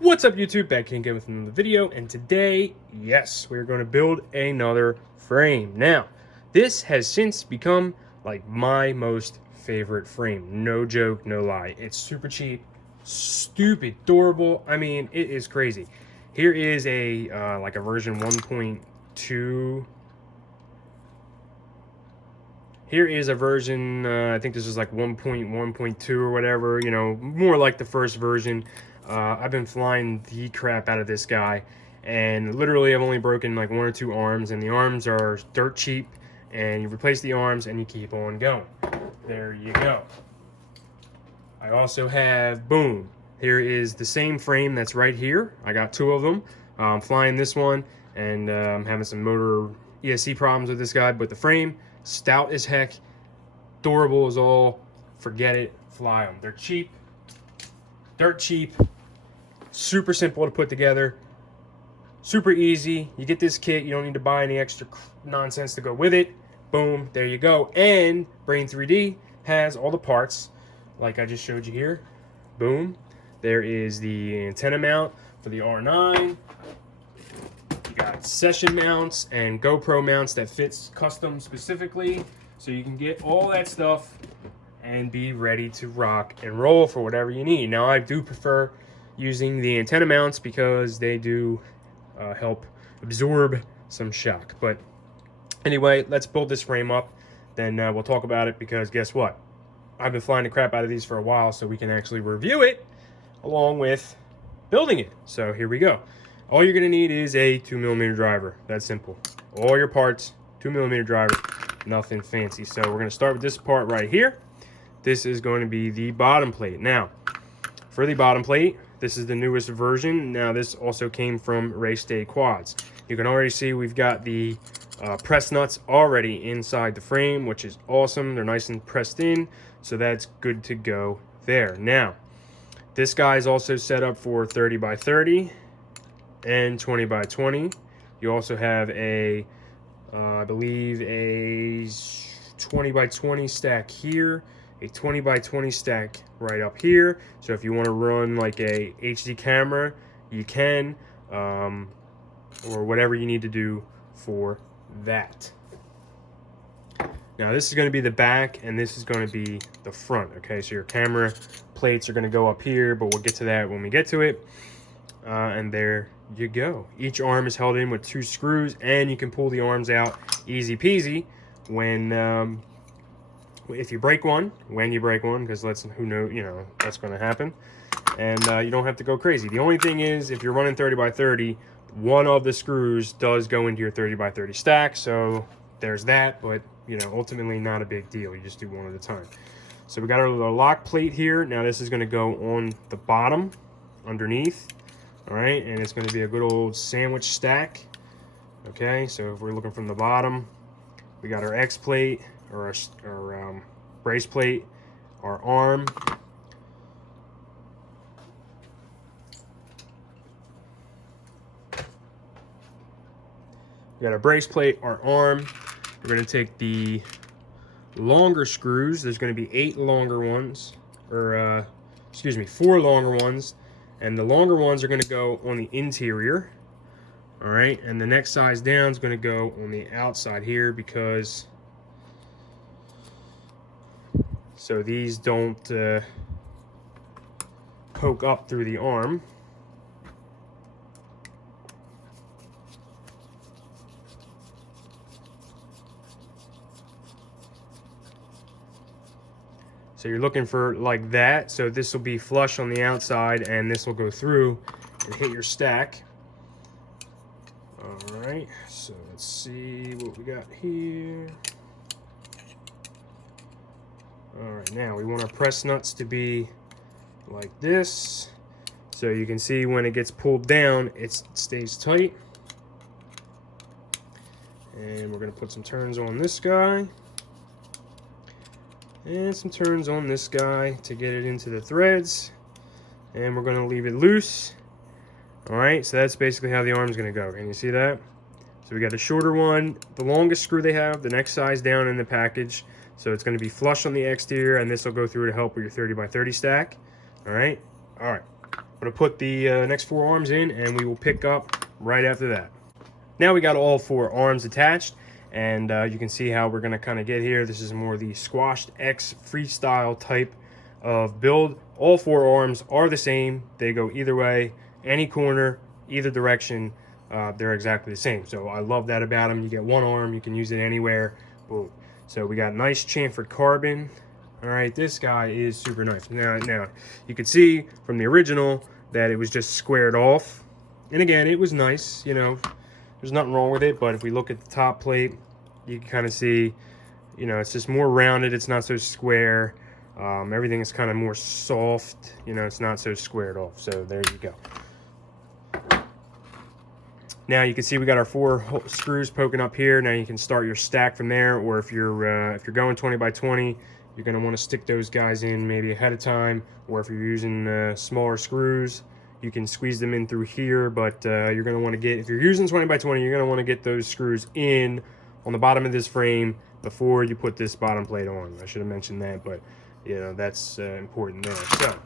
What's up, YouTube? Back again with another video, and today, yes, we're going to build another frame. Now, this has since become like my most favorite frame. No joke, no lie. It's super cheap, stupid, durable. I mean, it is crazy. Here is a like a version 1.2. Here is a version, I think this is like 1.1.2 or whatever, you know, more like the first version. I've been flying the crap out of this guy, and literally I've only broken like 1 or 2 arms, and the arms are dirt cheap, and you replace the arms and you keep on going. There you go. I also have, boom, here is the same frame that's right here. I got 2 of them. I'm flying this one, and I'm having some motor ESC problems with this guy, but the frame, stout as heck, durable as all, forget it, fly them. They're cheap, dirt cheap, super simple to put together, super easy. You get this kit, you don't need to buy any extra nonsense to go with it. Boom, there you go. And Brain 3D has all the parts like I just showed you here. Boom. There is the antenna mount for the R9. You got session mounts and GoPro mounts that fits custom specifically, so you can get all that stuff and be ready to rock and roll for whatever you need. Now, I do prefer using the antenna mounts because they do help absorb some shock. But anyway, let's build this frame up, then we'll talk about it, because guess what? I've been flying the crap out of these for a while, so we can actually review it along with building it. So here we go. All you're gonna need is a 2mm driver. That's simple. All your parts, 2mm driver, nothing fancy. So we're gonna start with this part right here. This is going to be the bottom plate. Now, for the bottom plate, this is the newest version. Now, this also came from Race Day Quads. You can already see we've got the press nuts already inside the frame, which is awesome. They're nice and pressed in, so that's good to go there. Now, this guy is also set up for 30 by 30 and 20 by 20. You also have a, I believe, a 20 by 20 stack here, a 20 by 20 stack right up here. So if you want to run like a HD camera, you can, or whatever you need to do for that. Now, this is going to be the back, and this is going to be the front. Okay, so your camera plates are going to go up here, but we'll get to that when we get to it. And there you go. Each arm is held in with 2 screws, and you can pull the arms out easy peasy when if you break one, because who knows, you know, that's going to happen, and you don't have to go crazy. The only thing is, if you're running 30 by 30, one of the screws does go into your 30 by 30 stack, so there's that, but you know, ultimately not a big deal. You just do one at a time. So we got our little lock plate here. Now this is going to go on the bottom underneath. All right, and it's going to be a good old sandwich stack. Okay, so if we're looking from the bottom, we got our X plate, or our brace plate, our arm. We got our brace plate, our arm. We're going to take the longer screws. There's going to be 8 longer ones, or excuse me, 4 longer ones, and the longer ones are going to go on the interior. All right, and the next size down is going to go on the outside here, because so these don't poke up through the arm. So you're looking for like that. So this will be flush on the outside, and this will go through and hit your stack. All right, so let's see what we got here. All right, now we want our press nuts to be like this. So you can see when it gets pulled down, it stays tight. And we're gonna put some turns on this guy, and some turns on this guy to get it into the threads, and we're going to leave it loose. All right, so that's basically how the arm's going to go. Can you see that? So we got a shorter one, the longest screw they have, the next size down in the package. So it's going to be flush on the exterior, and this will go through to help with your 30 by 30 stack. All right, I'm going to put the next 4 arms in, and we will pick up right after that. Now we got all 4 arms attached, and you can see how we're going to kind of get here. This is more the Squashed X freestyle type of build. All 4 arms are the same. They go either way, any corner, either direction. They're exactly the same. So I love that about them. You get 1 arm, you can use it anywhere. Boom. So we got nice chamfered carbon. All right, this guy is super nice. Now you can see from the original that it was just squared off. And again, it was nice, you know, there's nothing wrong with it. But if we look at the top plate, you can kind of see, you know, it's just more rounded. It's not so square. Everything is kind of more soft. You know, it's not so squared off. So there you go. Now you can see we got our 4 screws poking up here. Now you can start your stack from there, or if you're going 20 by 20, you're going to want to stick those guys in maybe ahead of time, or if you're using smaller screws, you can squeeze them in through here. But you're going to want to get, if you're using 20 by 20, you're going to want to get those screws in on the bottom of this frame before you put this bottom plate on. I should have mentioned that, but you know, that's important there. So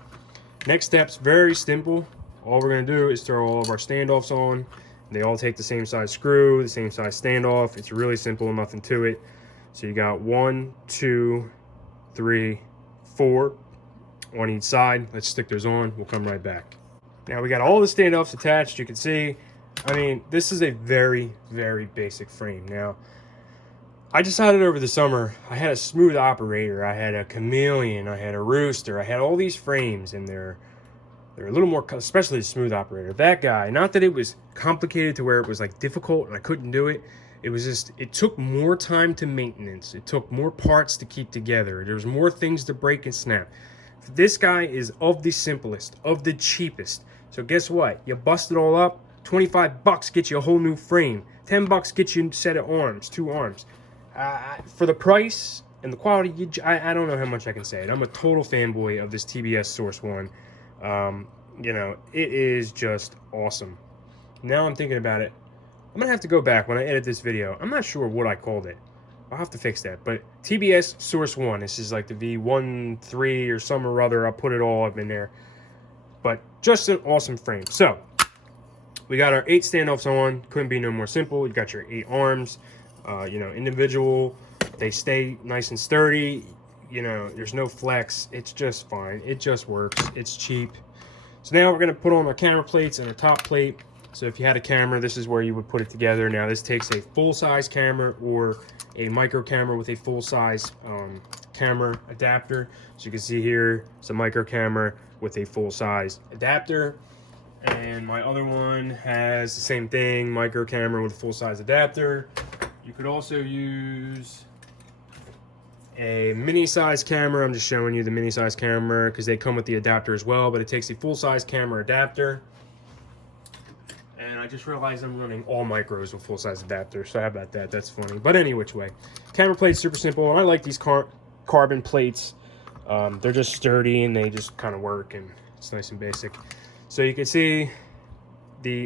next step's very simple. All we're going to do is throw all of our standoffs on. They all take the same size screw, the same size standoff. It's really simple, nothing to it. So you got 1, 2, 3, 4 on each side. Let's stick those on. We'll come right back. Now we got all the standoffs attached. You can see, I mean, this is a very, very basic frame. Now, I decided over the summer, I had a smooth operator, I had a chameleon, I had a rooster, I had all these frames, and they're a little more, especially the smooth operator. That guy, not that it was complicated to where it was like difficult and I couldn't do it. It was just, it took more time to maintenance. It took more parts to keep together. There was more things to break and snap. This guy is of the simplest, of the cheapest. So guess what? You bust it all up, 25 bucks gets you a whole new frame. 10 bucks gets you a set of arms, 2 arms. For the price and the quality, I don't know how much I can say it. I'm a total fanboy of this TBS Source One. You know, it is just awesome. Now I'm thinking about it, I'm gonna have to go back when I edit this video. I'm not sure what I called it. I'll have to fix that. But TBS Source One, this is like the V13 or some or other. I'll put it all up in there. But just an awesome frame. So we got our 8 standoffs on. Couldn't be no more simple. You got your 8 arms, you know, individual. They stay nice and sturdy. You know, there's no flex. It's just fine. It just works. It's cheap. So now we're going to put on our camera plates and a top plate. So if you had a camera, this is where you would put it together. Now this takes a full-size camera or a micro camera with a full-size camera adapter. So you can see here, it's a micro camera with a full-size adapter. And my other one has the same thing, micro camera with a full-size adapter. You could also use a mini size camera. I'm just showing you the mini size camera because they come with the adapter as well, but it takes a full size camera adapter. And I just realized I'm running all micros with full size adapters, so how about that? That's funny. But any which way, camera plate's super simple, and I like these carbon plates. They're just sturdy and they just kind of work, and it's nice and basic. So you can see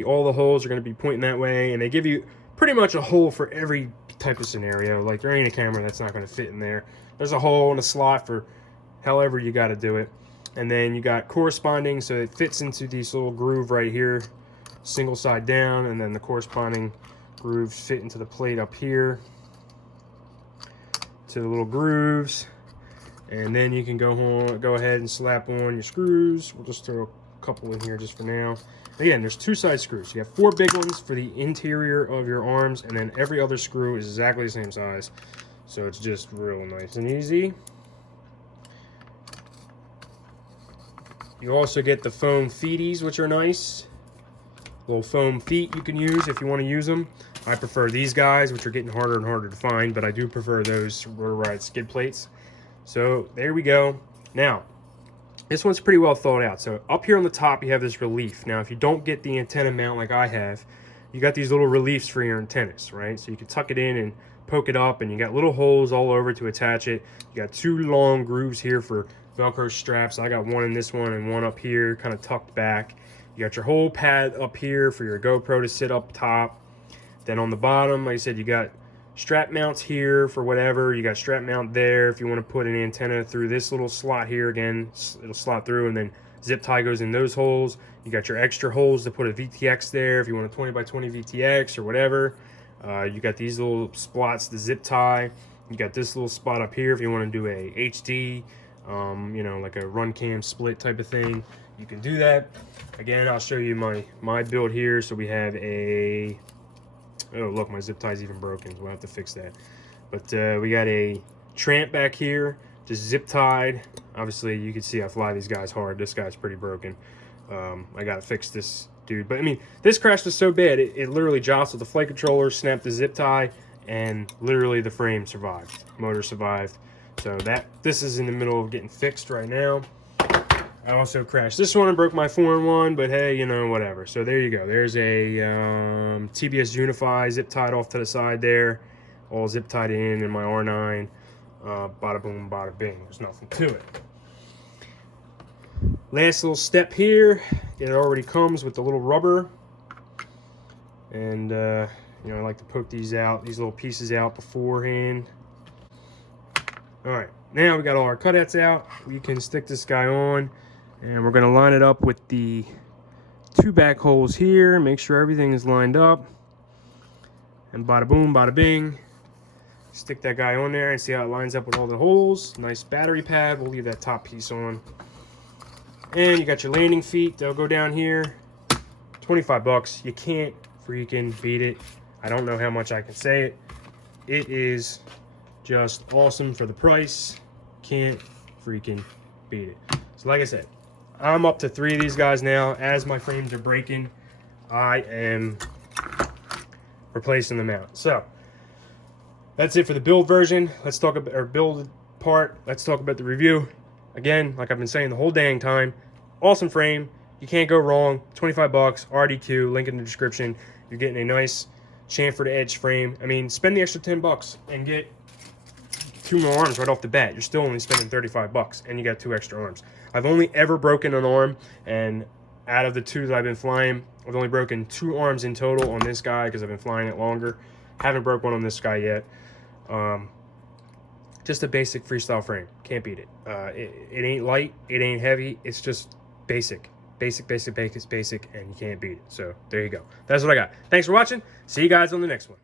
all the holes are going to be pointing that way, and they give you pretty much a hole for every type of scenario. Like there ain't a camera that's not going to fit in there. There's a hole and a slot for however you got to do it. And then you got corresponding, so it fits into this little groove right here, single side down, and then the corresponding grooves fit into the plate up here to the little grooves. And then you can go ahead and slap on your screws. We'll just throw a couple in here just for now. Again, there's 2 side screws. You have 4 big ones for the interior of your arms, and then every other screw is exactly the same size. So it's just real nice and easy. You also get the foam feeties, which are nice. Little foam feet you can use if you want to use them. I prefer these guys, which are getting harder and harder to find, but I do prefer those rotor ride skid plates. So there we go. Now, this one's pretty well thought out. So up here on the top, you have this relief. Now, if you don't get the antenna mount like I have, you got these little reliefs for your antennas, right? So you can tuck it in and poke it up, and you got little holes all over to attach it. You got 2 long grooves here for Velcro straps. I got one in this one and one up here, kind of tucked back. You got your whole pad up here for your GoPro to sit up top. Then on the bottom, like I said, you got strap mounts here for whatever. You got strap mount there if you want to put an antenna through this little slot here. Again, it'll slot through, and then Zip tie goes in those holes. You got your extra holes to put a VTX there if you want a 20 by 20 VTX or whatever. You got these little spots to zip tie. You got this little spot up here if you want to do a HD, you know, like a run cam split type of thing. You can do that. Again, I'll show you my build here. So we have a, oh look, my zip tie's even broken, so we'll have to fix that. But we got a Tramp back here, just zip tied. Obviously you can see I fly these guys hard. This guy's pretty broken. I gotta fix this dude. But I mean, this crash was so bad, it literally jostled the flight controller, snapped the zip tie, and literally the frame survived. Motor survived. So this is in the middle of getting fixed right now. I also crashed this one and broke my 4-in-1, but hey, you know, whatever. So there you go. There's a TBS Unify zip tied off to the side there, all zip tied in my R9. Bada boom, bada bing. There's nothing to it. Last little step here. It already comes with the little rubber, and you know, I like to poke these little pieces out beforehand. All right, now we got all our cutouts out. We can stick this guy on, and we're gonna line it up with the 2 back holes here. Make sure everything is lined up, and bada boom, bada bing. Stick that guy on there and see how it lines up with all the holes. Nice battery pad. We'll leave that top piece on. And you got your landing feet. They'll go down here. 25 bucks. You can't freaking beat it. I don't know how much I can say it. It is just awesome for the price. Can't freaking beat it. So like I said, I'm up to 3 of these guys now. As my frames are breaking, I am replacing them out. So that's it for the build version. Let's talk about our build part. Let's talk about the review. Again, like I've been saying the whole dang time, awesome frame. You can't go wrong. 25 bucks, RDQ, link in the description. You're getting a nice chamfered edge frame. I mean, spend the extra 10 bucks and get 2 more arms right off the bat. You're still only spending 35 bucks and you got 2 extra arms. I've only ever broken an arm, and out of the 2 that I've been flying, I've only broken 2 arms in total on this guy because I've been flying it longer. Haven't broke one on this guy yet. Just a basic freestyle frame. Can't beat it. It ain't light, it ain't heavy, it's just basic, and you can't beat it. So there you go. That's what I got. Thanks for watching. See you guys on the next one.